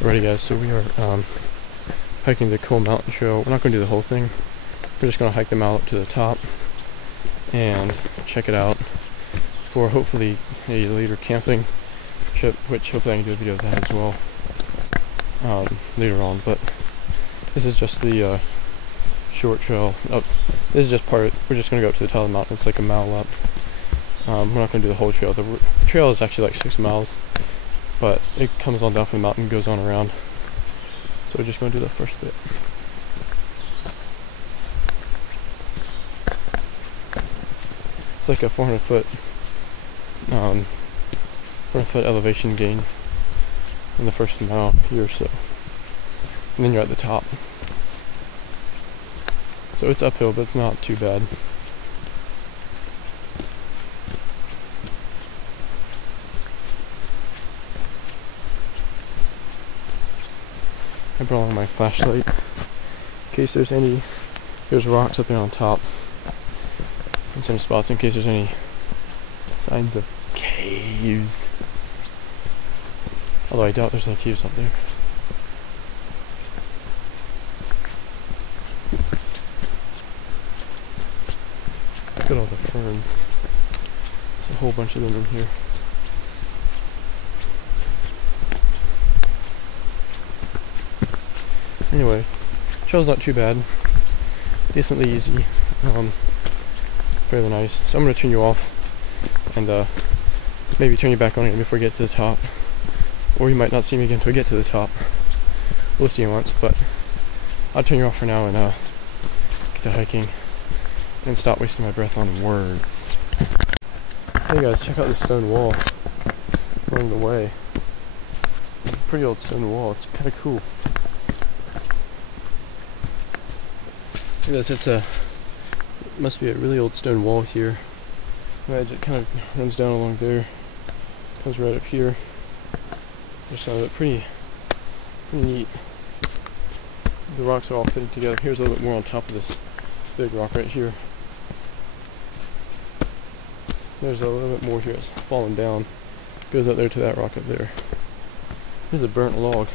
Alrighty guys, so we are hiking the Coal Mountain Trail. We're not going to do the whole thing. We're just going to hike them out to the top and check it out for hopefully a later camping trip, which hopefully I can do a video of that as well later on. But this is just the short trail. This is just part. We're just going to go up to the top of the mountain. It's like a mile up. We're not going to do the whole trail. The trail is actually like 6 miles, but it comes on down from the mountain and goes on around. So we're just going to do the first bit. It's like a 400 foot elevation gain in the first mile here or so, and then you're at the top. So it's uphill, but it's not too bad. I brought along my flashlight in case there's rocks up there on top in some spots, in case there's any signs of caves. Although I doubt there's any caves up there. Look at all the ferns. There's a whole bunch of them in here. Anyway, trail's not too bad. Decently easy. Fairly nice. So I'm going to turn you off and maybe turn you back on again before we get to the top. Or you might not see me again until we get to the top. We'll see you once, but I'll turn you off for now and get to hiking and stop wasting my breath on words. Hey guys, check out this stone wall along the way. It's a pretty old stone wall. It's kind of cool. Look at this, it must be a really old stone wall here. It kind of runs down along there, comes right up here. Just pretty neat. The rocks are all fitted together. Here's a little bit more on top of this big rock right here. There's a little bit more here. It's fallen down. Goes up there to that rock up there. Here's a burnt log.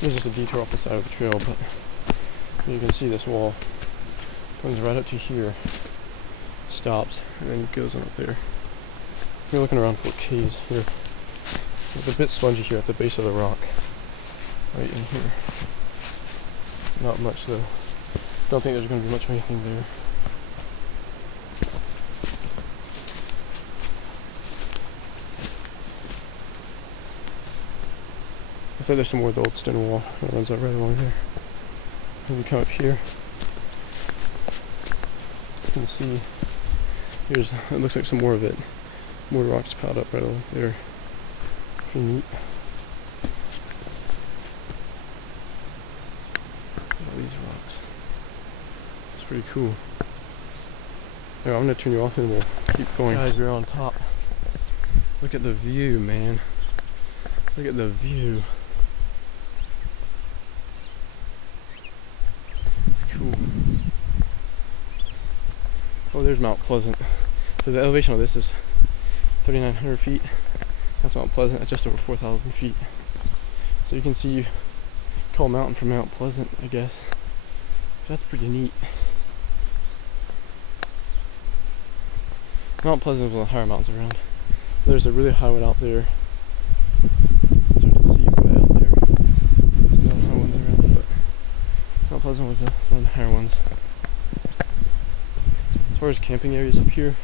There's just a detour off the side of the trail, but you can see this wall comes right up to here, stops, and then goes on up there. We're looking around for caves here. It's a bit spongy here at the base of the rock, right in here. Not much though. Don't think there's going to be much of anything there. Looks like there's some more of the old stone wall that runs out right along there. And we come up here, you can see it looks like some more of it. More rocks piled up right along there. Pretty neat. All these rocks. It's pretty cool. Anyway, I'm gonna turn you off and we'll keep going. Guys, we're on top. Look at the view, man. Look at the view. It's cool. Oh, there's Mount Pleasant. So the elevation of this is 3,900 feet. That's Mount Pleasant at just over 4,000 feet. So you can see Coal Mountain from Mount Pleasant, I guess. That's pretty neat. Mount Pleasant is one of the higher mountains around. There's a really high one out there. It's hard to see way out there. There's no high ones around, but Mount Pleasant was one of the higher ones. As far as camping areas up here,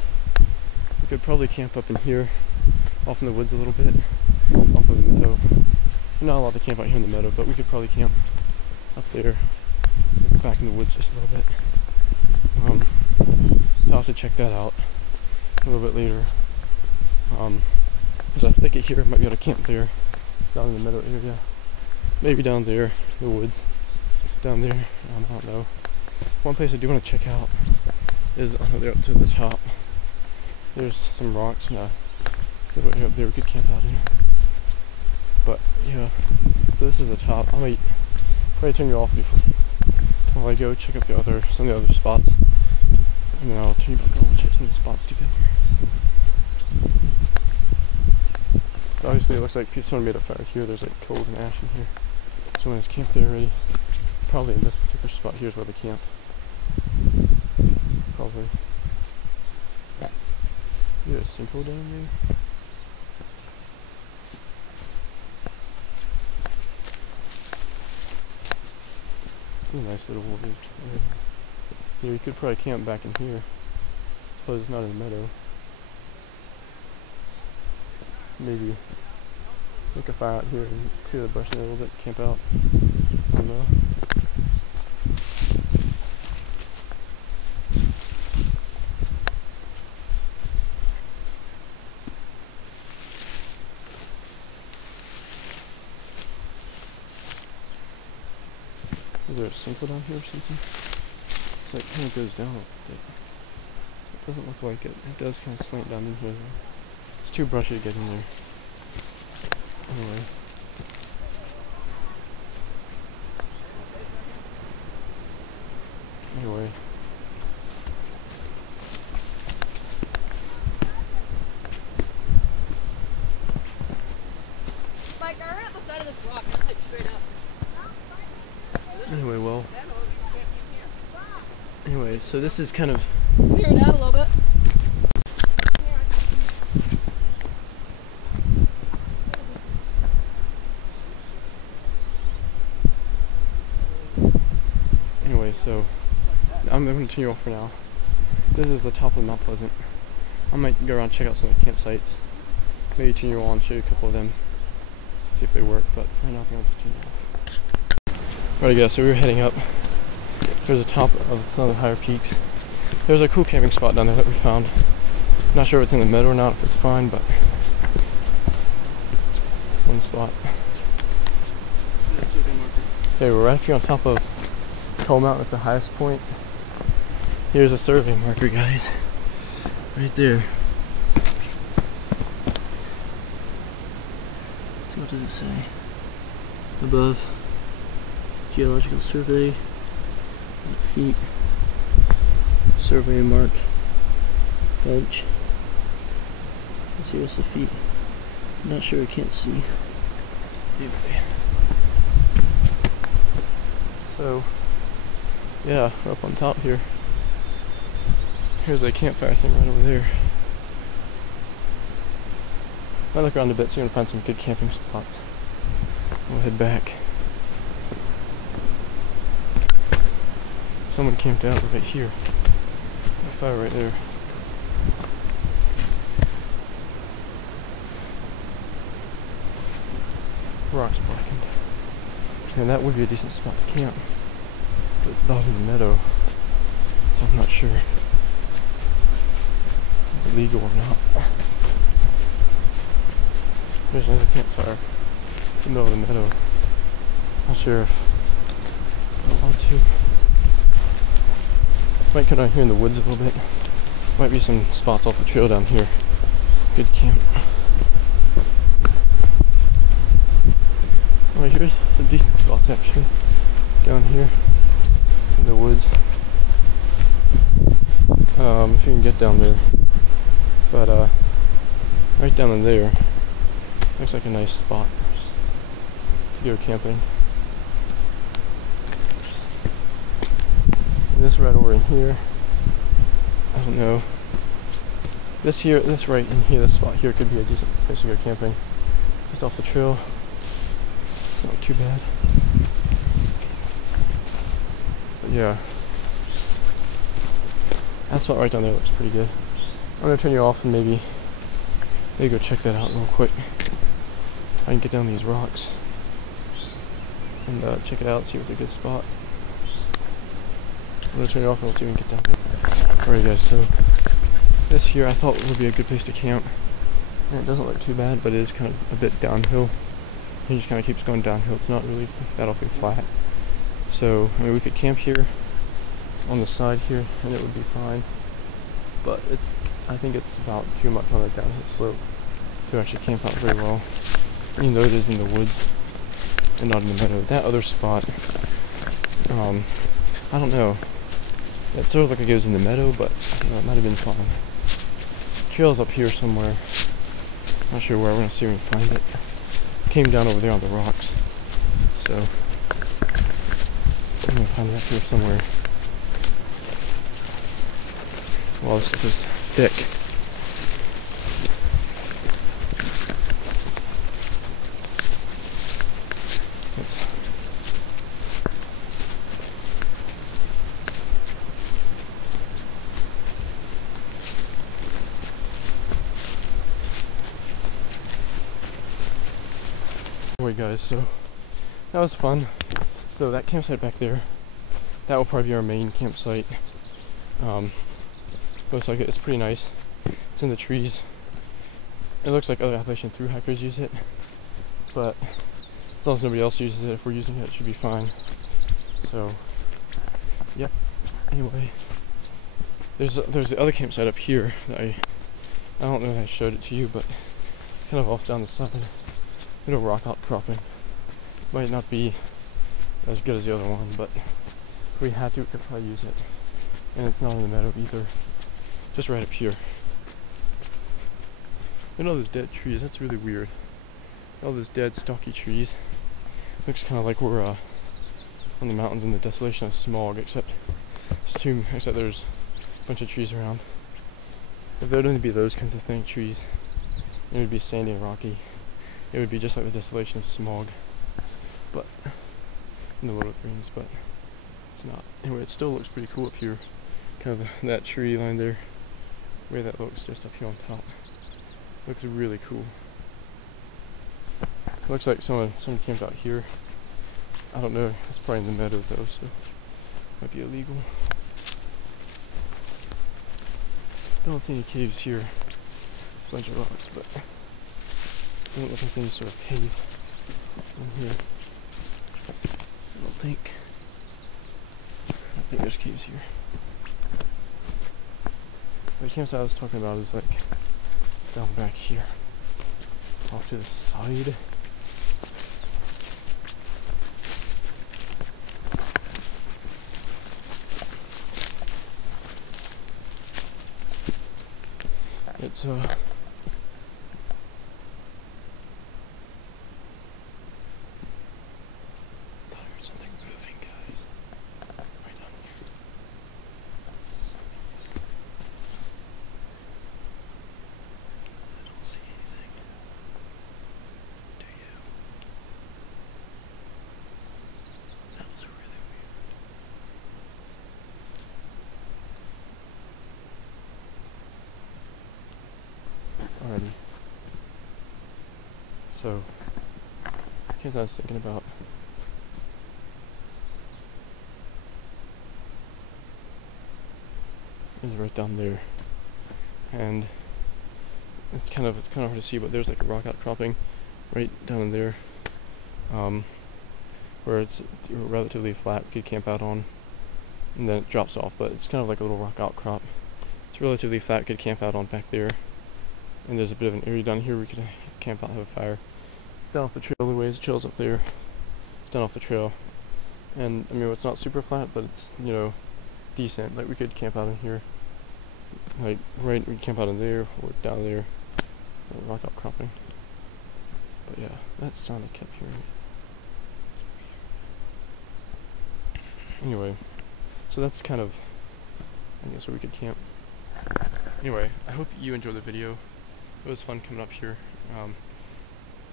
we could probably camp up in here, off in the woods a little bit, off of the meadow. We're not allowed to camp out here in the meadow, but we could probably camp up there, back in the woods just a little bit. I'll have to check that out a little bit later. There's a thicket here, I might be able to camp there. It's down in the meadow area. Maybe down there, the woods. Down there, I don't know. One place I do want to check out is there up to the top. There's some rocks and right up there we could camp out in. But yeah, so this is the top. I might probably turn you off while I go check out some of the other spots, and then I'll turn you back on and check some of the spots together. So obviously it looks like someone made a fire here. There's like coals and ash in here. Someone has camped there already. Probably in this particular spot here is where they camp. Probably. Is there a sinkhole down there? A nice little wood. Yeah, you could probably camp back in here. Suppose it's not in the meadow. Maybe make a fire out here and clear the brush in there a little bit, camp out. I don't know. Is there a sinkhole down here or something? It's like kind of goes down a bit. It doesn't look like it. It does kind of slant down in here though. It's too brushy to get in there. Anyway. Mike, I ran up the side of this rock, like straight up. Anyway, so this is kind of clear it out a little bit. Anyway, so I'm going to turn you off for now. This is the top of Mount Pleasant. I might go around and check out some of the campsites. Maybe turn you on, show you a couple of them, see if they work, but for now I think I'll just turn you off. Alright guys, so we're heading up. There's the top of some of the higher peaks. There's a cool camping spot down there that we found. I'm not sure if it's in the meadow or not, if it's fine, but it's one spot. Okay, we're right here on top of Coal Mountain at the highest point. Here's a survey marker, guys. Right there. So what does it say? Above, geological survey, feet, survey mark, bench. Let's see what's the feet. I'm not sure, I can't see. Anyway. So, yeah, we're up on top here. Here's a campfire thing right over there. Might look around a bit, so you're gonna find some good camping spots. We'll head back. Someone camped out right here. A fire right there. Rocks blackened. And that would be a decent spot to camp. But it's about in the meadow, so I'm not sure if it's illegal or not. There's another campfire in the middle of the meadow. Not sure if I want to. Might come down here in the woods a little bit. Might be some spots off the trail down here. Good camp. Oh, here's some decent spots actually. Down here in the woods. If you can get down there. But right down in there looks like a nice spot to go camping. And this right over in here, I don't know. This right in here, this spot here could be a decent place to go camping. Just off the trail. It's not too bad. But yeah. That spot right down there looks pretty good. I'm gonna turn you off and maybe go check that out real quick. I can get down these rocks and check it out, see if it's a good spot. I'm gonna turn it off and we'll see if we can get down there. Alright guys, so this here I thought would be a good place to camp. And it doesn't look too bad, but it is kind of a bit downhill. It just kind of keeps going downhill. It's not really that awfully flat. So, I mean, we could camp here on the side here and it would be fine. But I think it's about too much on the downhill slope to actually camp out very well. Even though it is in the woods and not in the meadow. That other spot, I don't know. It sort of like it goes in the meadow, but it might have been fine. Trail's up here somewhere. Not sure where. We're gonna see if we can find it. Came down over there on the rocks, so I'm gonna find it up here somewhere. Well, this stuff is thick. Anyway, guys, so that was fun. So that campsite back there, that will probably be our main campsite. Looks like it's pretty nice. It's in the trees. It looks like other Appalachian thru hikers use it, but as long as nobody else uses it, if we're using it, it should be fine. So, yep. Anyway, there's the other campsite up here that I don't know if I showed it to you, but kind of off down the side. Little rock outcropping. Might not be as good as the other one, but if we had to, we could probably use it. And it's not in the meadow either. Just right up here. Look at all those dead trees. That's really weird. All those dead, stocky trees. Looks kind of like we're on the mountains in the desolation of smog, except there's a bunch of trees around. If there would only be those kinds of trees, it would be sandy and rocky. It would be just like the desolation of smog, but in the Little Greens, but it's not. Anyway, it still looks pretty cool up here. Kind of that tree line there, the way that looks just up here on top. Looks really cool. Looks like someone camped out here. I don't know. It's probably in the meadow though, so it might be illegal. Don't see any caves here. A bunch of rocks, but doesn't look like any sort of caves in here. I don't think there's caves here. The campsite I was talking about is like down back here, off to the side. It's something moving, guys. Right down here. I don't see anything. Do you? That was really weird. Alrighty. So, in case I was thinking about is right down there, and it's kind of hard to see, but there's like a rock outcropping right down in there, where it's relatively flat. We could camp out on, and then it drops off, but it's kind of like a little rock outcrop. It's relatively flat. We could camp out on back there, and there's a bit of an area down here we could camp out, have a fire. Down off the trail, the ways, the trail's up there. It's down off the trail, and I mean it's not super flat, but it's decent. Like we could camp out in here. Like, we could camp out in there, or down there, rock outcropping. But yeah, that sound I kept hearing. Anyway, so that's kind of, I guess, where we could camp. Anyway, I hope you enjoyed the video. It was fun coming up here.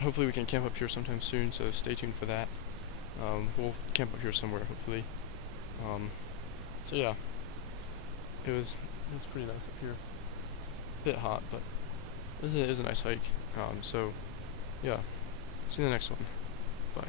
Hopefully we can camp up here sometime soon, so stay tuned for that. We'll camp up here somewhere, hopefully. So yeah, it was pretty nice up here. A bit hot, but it is a nice hike. So yeah, see you in the next one. Bye.